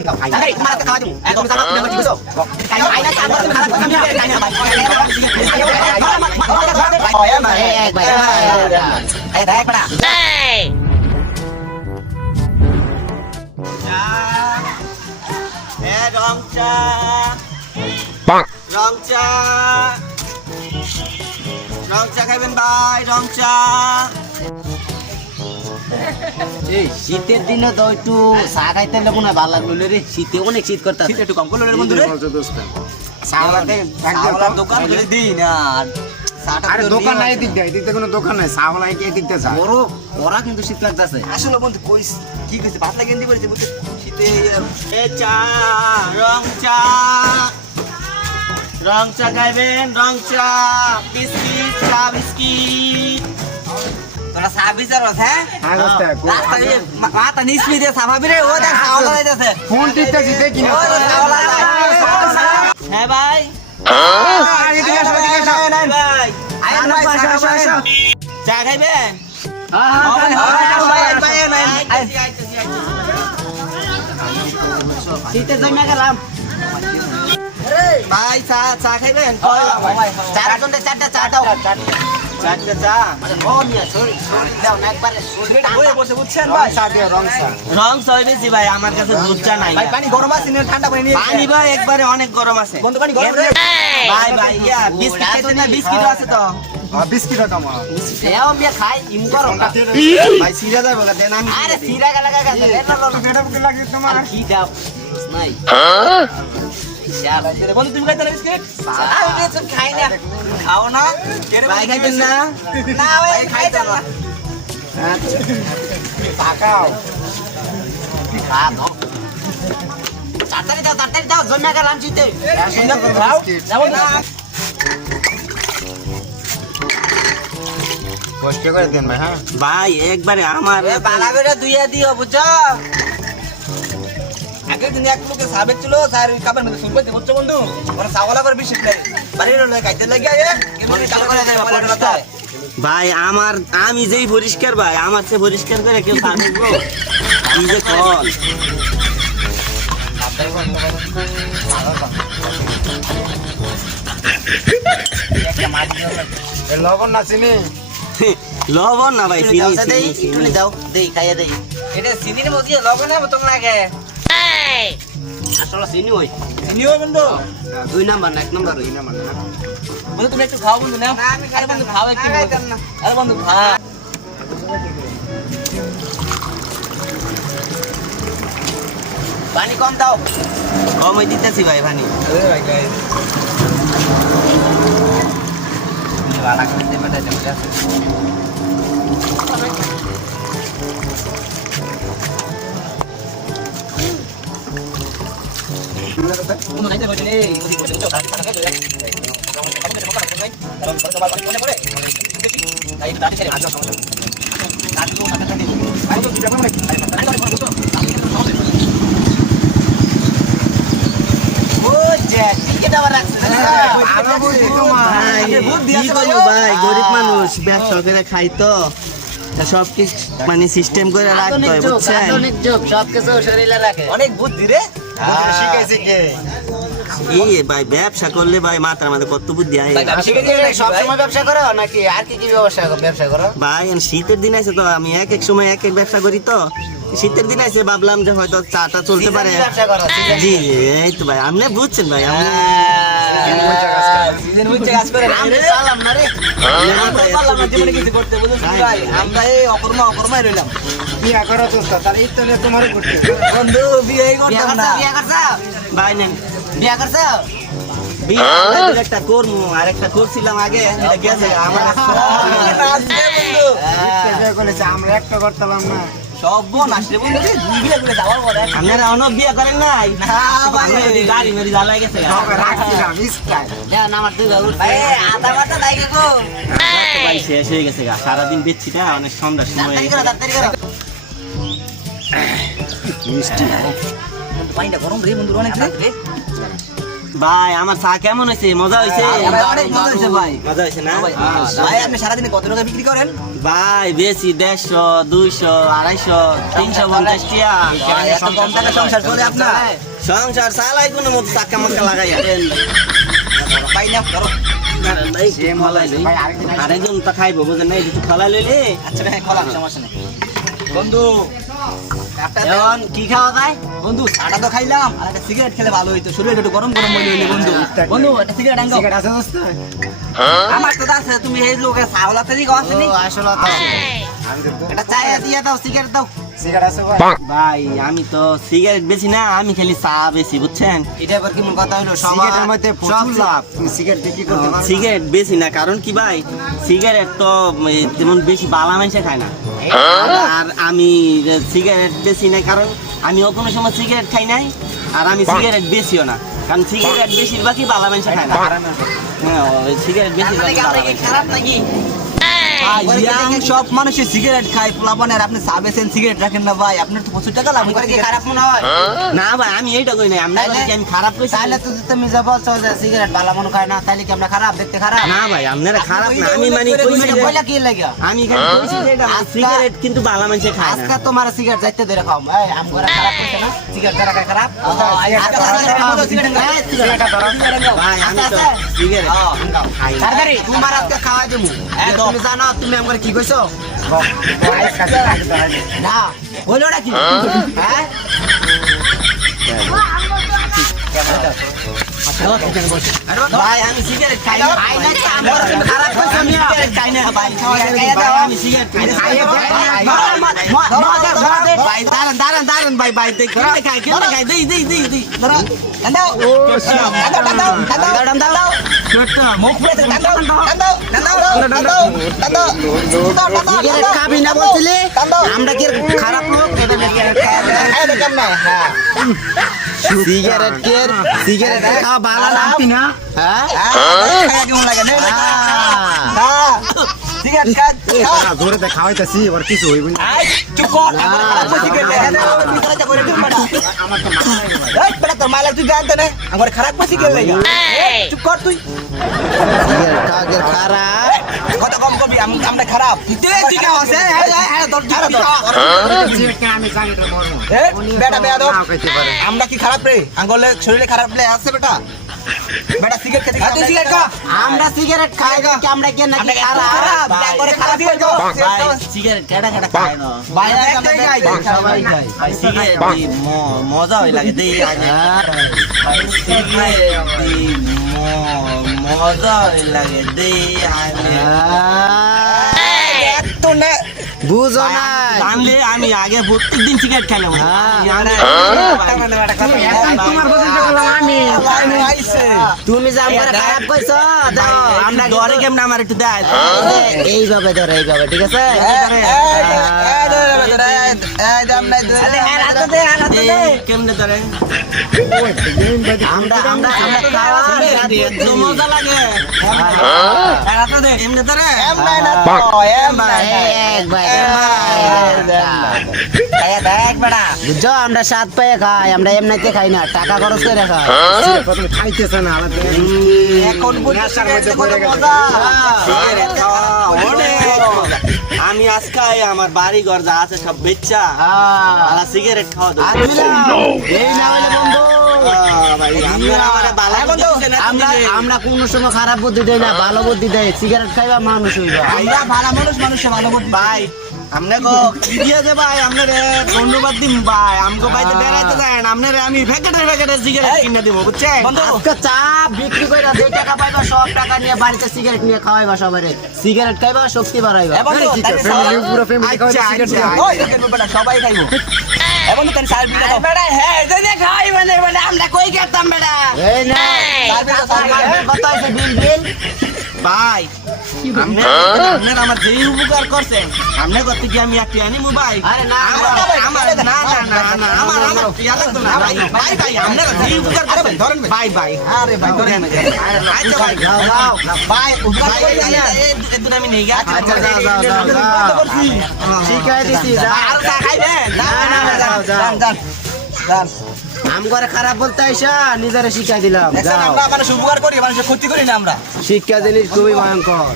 Ay, malah kekal itu. Kalau misalnya udah mati besok. Kayak aina sama tuh kalah kami ya kayak apa. Oh ya, baik. Ayo naik pada. Rongcha. Bang. Rongcha. Rongcha খাবেন ভাই রংচা এই শীতের দিনে তো একটু চা খাইতে লাগবো না ভালো লাগলো রে শীতে অনেক শীত করতে শীত একটু কম করলো রে বন্ধু রে চাওলাতে চাওলার দোকান করে দিই না আরে দোকান নাই দিক দেয় এদিকে কোনো দোকান নাই চাওলা এদিক দিয়ে যা বড় ওরা কিন্তু শীত লাগতেছে আসলে বন্ধু কইস কি কইছে পাতলা গেন্দি পড়েছে বুঝতে শীতে এ চা রংচা রংচা খাইবেন রংচা বিস্কিট চা বিস্কিট তোরা সাবিস আর হ্যাঁ হ্যাঁ দোস্ত রাস্তায় মাথা নিসমি দিয়ে সাভাবি রে ও দেখ চাওলা যাইতেছে ফোন টিপতেছি দেখি না হ্যাঁ ভাই এদিকে আসো এদিকে আসো ভাই আইন ভাই চা খাইবেন শীতের জন্য গেলাম ভাই চা চা খাইবেন চারজন চারটা চা দাও চারটা চা ও নিয়ে শরীর দাও না একবারে শরীর বসে বসে বুঝছেন ভাই চা দিয়ে রং চা রং সয় বেশি ভাই আমার কাছে দুধ চা নাই ভাই পানি গরম আছে না ঠান্ডা পানি নিয়ে পানি ভাই একবারে অনেক গরম আছে বন্ধু পানি গরম রে ভাই ভাই ইয়া বিস্কিট খাইতে না বিস্কিট আছে তো বিস্কিট কামা এও মিয়া খাই ইম করো ভাই সিরা যাবে না দেন আমি আরে সিরা গেলা গেলা এটা বুকে লাগে তোমার কি দাও নাই বন্ধু তুমি খাইতে না বিস্কিট আমি তো খাই না খাও না ভাই খাইতেন না না ভাই খাইতেন না তাকাও খা দাও তাড়াতাড়ি দাও জমা গেলাম জিতে সুন্দর করে খাও যাবো না কষ্ট করে দেন ভাই হ্যাঁ ভাই একবারে আমার বালা করে দুইয়া দিও বুঝছো আগে দিন এক লোকে সাবেক ছিল স্যার কাপড় মধ্যে শুনবে বুঝছো বন্ধু ওরা চাওলা করে বেশি প্লাই বাড়ির লোক খাইতে লাগিয়া ভাই আমার আমি যেই পরিষ্কার ভাই আমার চেয়ে পরিষ্কার করে কেউ থাকবো আমি যে কল লবণ না চিনি লবণ না ভাই চিনি তুমি দাও দেই খাইয়া দেই এটা চিনির মধ্যে লবণ না বোতল লাগে আসলে চিনি হই চিনি হয় বন্ধু 2 নাম্বার না 1 নাম্বার হই না মানে বন্ধু তুমি একটু খাও বন্ধু না আমি খাই বন্ধু খাও একটু আরে বন্ধু খা পানি কম দাও কমই দিতেছি ভাই পানি বালা করে দে বেটা দে বন্ধু খাইতে বসে নেই ওদিকে বসে তো খাই খাই ভাই গরিব মানুষ ব্যবসা করে খাই তো সব কিছু মানে সিস্টেম করে রাখতে হয় বুঝছেন অনেক যোগ সব কিছু শরীরে রাখে অনেক বুদ্ধি রে শিখাইছে কে ভাই ব্যবসা করলে ভাই মাথার মধ্যে কত বুদ্ধি আয় সব সময় ব্যবসা করো নাকি আর কি কি ব্যবসা করো ভাই শীতের দিন আছে তো আমি এক এক সময় এক এক ব্যবসা করি তো শীতের দিন আছে ভাবলাম যে হয়তো চাটা চলতে পারে ব্যবসা করো জি এই তো ভাই আপনি বুঝছেন ভাই আপনি আমি চালাম না রে আমরা এই অকর্মায় রইলাম বিয়া করো দোস্ত তাহলে এই তো তোমারে করতে বন্ধু বিয়ে বিয়া করতাম না করছো ভাই নেন বিয়া করছো বিয়ে একটা করবো আর একটা করছিলাম আগে এটা গেছে আমার বলেছে আমরা একটা করতাম না সব বোন আসলে বন্ধু দুই বিয়ে করে যাওয়ার পরে আপনারা অন্য বিয়ে করেন নাই না ভাই গাড়ি মেরি জ্বালাই গেছে রাখছিলাম ইস্কাই দেন আমার দুই বাবু আধা বাটা লাগে গো ভাই শেষ হয়ে গেছে গা সারাদিন বেচছি না অনেক সন্ধ্যার সময় তাড়াতাড়ি করো মিষ্টি পানিটা গরম রে বন্ধু অনেক রে ভাই আমার চা কেমন হয়েছে? মজা হয়েছে? ভাই, অনেক মজা হয়েছে ভাই। মজা হয়েছে না? ভাই আপনি সারাদিনে কত টাকা বিক্রি করেন? ভাই বেশি 150, 200, 250, 350 টিয়া। ভাই, এত কম টাকা সংসার চলে আপনার? সংসার চালাই কোনো মতো চাক্কা মাক্কা লাগাই পাই না, ধরো। আরেকজন তো খাইবো বুঝেন না, একটু খালা লইলে। আচ্ছা ভাই, খোলাম, সমস্যা নেই। বন্ধু, কাপটা দেন। এখন কি খাওয়া যায়? বন্ধু, চাটা তো খাইলাম, আর একটা সিগারেট খেলে ভালো হইতো, শরীরে একটু গরম গরম হইলে বন্ধু। বন্ধু, একটা সিগারেট আনগো। সিগারেট আছে দোস্ত? আমার তো আছে, তুমি এই লোকের চাওলাতে দিকে আসেনি। আসলে তো আমি তো একটা চা দিয়ে দাও, সিগারেট দাও। সিগারেট আছে ভাই? ভাই আমি তো সিগারেট বেশি না, আমি খালি চা বেশি বুঝছেন। এটা আবার কেমন কথা হইলো? সিগারেটের মধ্যে প্রচুর লাভ। তুমি সিগারেট বিক্রি করতে পারো? সিগারেট বেশি না, কারণ কি ভাই, সিগারেট তো তেমন বেশি বালা মানুষে খায় না। আর আমি সিগারেট বেশি না, কারণ আমি কোনো সময় সিগারেট খাই নাই, আর আমি সিগারেট বেশিও না, কারণ সিগারেট বেশিরভাগই বালা মানুষে খায় না। হ্যাঁ, সিগারেট বেশিরভাগই বালা মানুষে খায়। খারাপ নাকি? সব মানুষের সিগারেট খায়, পোলাপানের, আপনি চা বেছেন, সিগারেট রাখেন না ভাই, আপনার তো প্রচুর টাকা লাভ করে। খারাপ মনে হয়? না ভাই, আমি এইটা কই নাই, আমরা বলি কি আমি খারাপ কইছি? তাহলে তো তুমি যা বলছো যে সিগারেট ভালো মনে খায় না, তাহলে কি আমরা খারাপ, দেখতে খারাপ? না ভাই, আপনারা খারাপ না, আমি মানে কইছি যে বইলা কি লাগে? আমি এখানে কইছি যে এটা সিগারেট কিন্তু বালা মানুষে খায় আজকে না। তোমার সিগারেট যাইতে ধরে খাও, এই আমগরা খারাপ করছে না, সিগারেট যারা খায় খারাপ। ভাই আমি তো সিগারেট খাই না। তাড়াতাড়ি তোমার আজকে খাওয়াই দেবো। তুমি জানো তুমি আমগরে কি কইছো? না বলো না কি? হ্যাঁ ভাই আমি সিগারেট খাই না। খাই না কি আমগরা তুমি খারাপ কইছো? আমি সিগারেট খাই না ভাই, খাওয়াই দাও। আমি সিগারেট খাই না। ভাই দাঁড়ান দাঁড়ান দাঁড়ান ভাই, ভাই দেখ কেমনে খাই, কেমনে খাই, দেই দেই দেই দেই। ধরো দাও দাও দাও মুখ পুরো দাও সিগারেট খাবি না বলছিলি? আমরা কি খারাপ লোক? সিগারেট কে সিগারেট খাওয়া ভালো না? না হ্যাঁ কেমন লাগে না? ধরে দেখ খাওয়াইতেছি এবার কিছু হইব না। চুপ কর, আমার তো মালা তুই জানতে না আমার খারাপ পয়সা গেল চুপ কর তুই সিগারেট খাওয়া খারাপ। কথা কম করবি, আমরা খারাপ ঠিক আছে। আমি জানি তো মরমু। বেটা বেয়াদব, নাও খাইতে পারে। আমরা কি খারাপ রে? আঙ্গলে শরীরে খারাপ লে আছে বেটা। বেটা সিগারেট খেতে তুই সিগারেট খা। আমরা সিগারেট খাই না, আমরা কি নাকি খারাপ? করে খারাপ সিগারেট সিগারেট কেডা কেডা খায় না? ভাই আমরা খাই সবাই খায়। ভাই সিগারেট দি মজা হয় লাগে দেই আগে। সিগারেট দি মজা হয় লাগে দেই আগে। তো না বুঝো না, জানলে আমি আগে প্রত্যেকদিন সিগারেট খেলাম। তোমার পছন্দ করলাম আমি। তুমি যে আমার খারাপ কইছো, দাও আমরা ঘরে কেমন আমার একটু দেয় এইভাবে ধরে, এইভাবে ঠিক আছে? কেমনে ধরে আমরা আমরা মজা লাগে এমনি ধরে বুঝছো, আমরা স্বাদ পেয়ে খাই, আমরা এমনিতে খাই না, টাকা খরচ করে খাই। প্রথমে খাইতেছে না আলাদা। এখন নেশার মধ্যে পড়ে গেছে। সিগারেট খাওয়া অনেক মজা। আমি আজকে আমার বাড়ি ঘর যা আছে সব বেচা আলা সিগারেট খাওয়া দাও। এই না হলে বন্ধু ভাই আমরা আমারে বালা বুদ্ধি দিছেন, আমরা কোন সময় খারাপ বুদ্ধি দেই না, ভালো বুদ্ধি দেই। সিগারেট খাইবা মানুষ হইবা, আমরা ভালো মানুষ, মানুষে ভালো বুদ্ধি। ভাই আমনে গো কি দিয়ে দে ভাই, আপনারে ধন্যবাদ দিম ভাই। আমগো বাইতে বেড়াইতে যান, আপনারে আমি প্যাকেটে সিগারেট কিনে দিব বুঝছেন? আজকে চা বিক্রি কইরা যে টাকা পাইবা সব টাকা নিয়ে বাড়িতে সিগারেট নিয়ে খাওয়াইবা সবারে। সিগারেট খাইবা শক্তি বাড়াইবা। ফ্যামিলি পুরো ফ্যামিলি খাওয়া সিগারেট খায়। ওই দেখেন বেটা সবাই খাইবো। এখন তো সার বিটা দাও বেটা। হ্যাঁ জেনে খাইবা না বেটা, আমরা কই গেতাম বেটা। এই না সার বিটা কত আছে বিল ভাই আপনি আমার যে উপকার করছেন, আপনি করতে কি আমি একটু আনিমু ভাই? আরে না আমার না না না না আমার ইয়া লাগতো না ভাই। ভাই ভাই আপনি যে উপকার করছেন ধরেন ভাই ভাই। আরে ভাই ধরেন আচ্ছা ভাই যাও ভাই উপকার ভাই করি না। এই দুটো আমি নিয়ে গেছি। আচ্ছা যাও শিখাই দিছি যাও। আর চা খাইবেন? না না যাও যান যান যান আম করে খারাপ বলতে আইসা নিজেরে শিক্ষা দিলাম দেখছেন যাও আমরা মানুষের উপকার করি মানুষের ক্ষতি করি না আমরা শিক্ষা জিনিস খুবই ভয়ঙ্কর